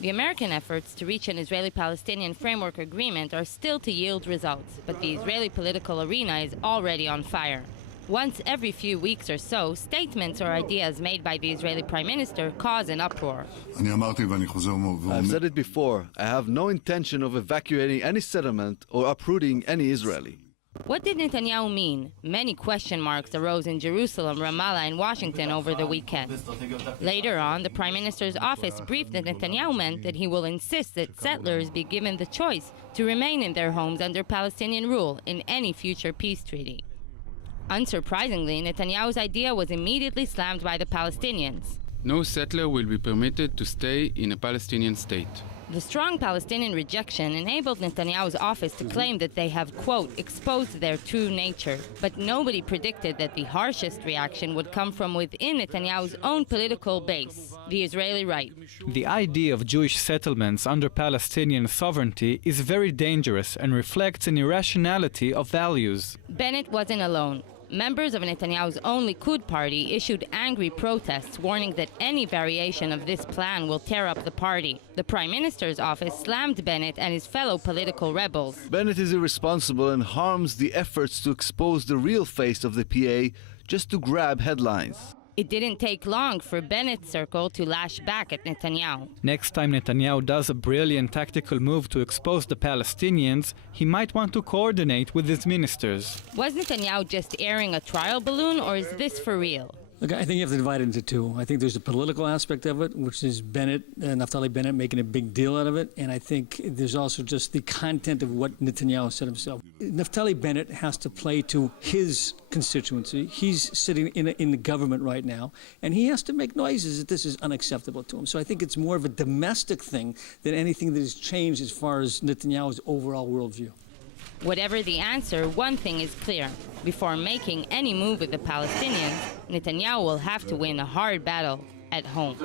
The American efforts to reach an Israeli Palestinian Framework agreement are still to yield results, but the Israeli political arena is already on fire. Once every few weeks or so, statements or ideas made by the Israeli Prime Minister cause an uproar. I've said it before, I have no intention of evacuating any settlement or uprooting any Israeli. What did Netanyahu mean? Many question marks arose in Jerusalem, Ramallah, and Washington over the weekend. Later on, the Prime Minister's office briefed that Netanyahu meant that he will insist that settlers be given the choice to remain in their homes under Palestinian rule in any future peace treaty. Unsurprisingly, Netanyahu's idea was immediately slammed by the Palestinians. No settler will be permitted to stay in a Palestinian state. The strong Palestinian rejection enabled Netanyahu's office to claim that they have, quote, exposed their true nature. But nobody predicted that the harshest reaction would come from within Netanyahu's own political base, the Israeli right. The idea of Jewish settlements under Palestinian sovereignty is very dangerous and reflects an irrationality of values. Bennett wasn't alone. Members of Netanyahu's own Likud party issued angry protests warning that any variation of this plan will tear up the party. The Prime Minister's office slammed Bennett and his fellow political rebels. Bennett is irresponsible and harms the efforts to expose the real face of the PA just to grab headlines. It didn't take long for Bennett's circle to lash back at Netanyahu. Next time Netanyahu does a brilliant tactical move to expose the Palestinians, he might want to coordinate with his ministers. Was Netanyahu just airing a trial balloon, or is this for real? Look, I think you have to divide it into two. I think there's the political aspect of it, which is Naftali Bennett making a big deal out of it. And I think there's also just the content of what Netanyahu said himself. Naftali Bennett has to play to his constituency. He's sitting in the government right now, and he has to make noises that this is unacceptable to him. So I think it's more of a domestic thing than anything that has changed as far as Netanyahu's overall worldview. Whatever the answer, one thing is clear. Before making any move with the Palestinians, Netanyahu will have to win a hard battle at home.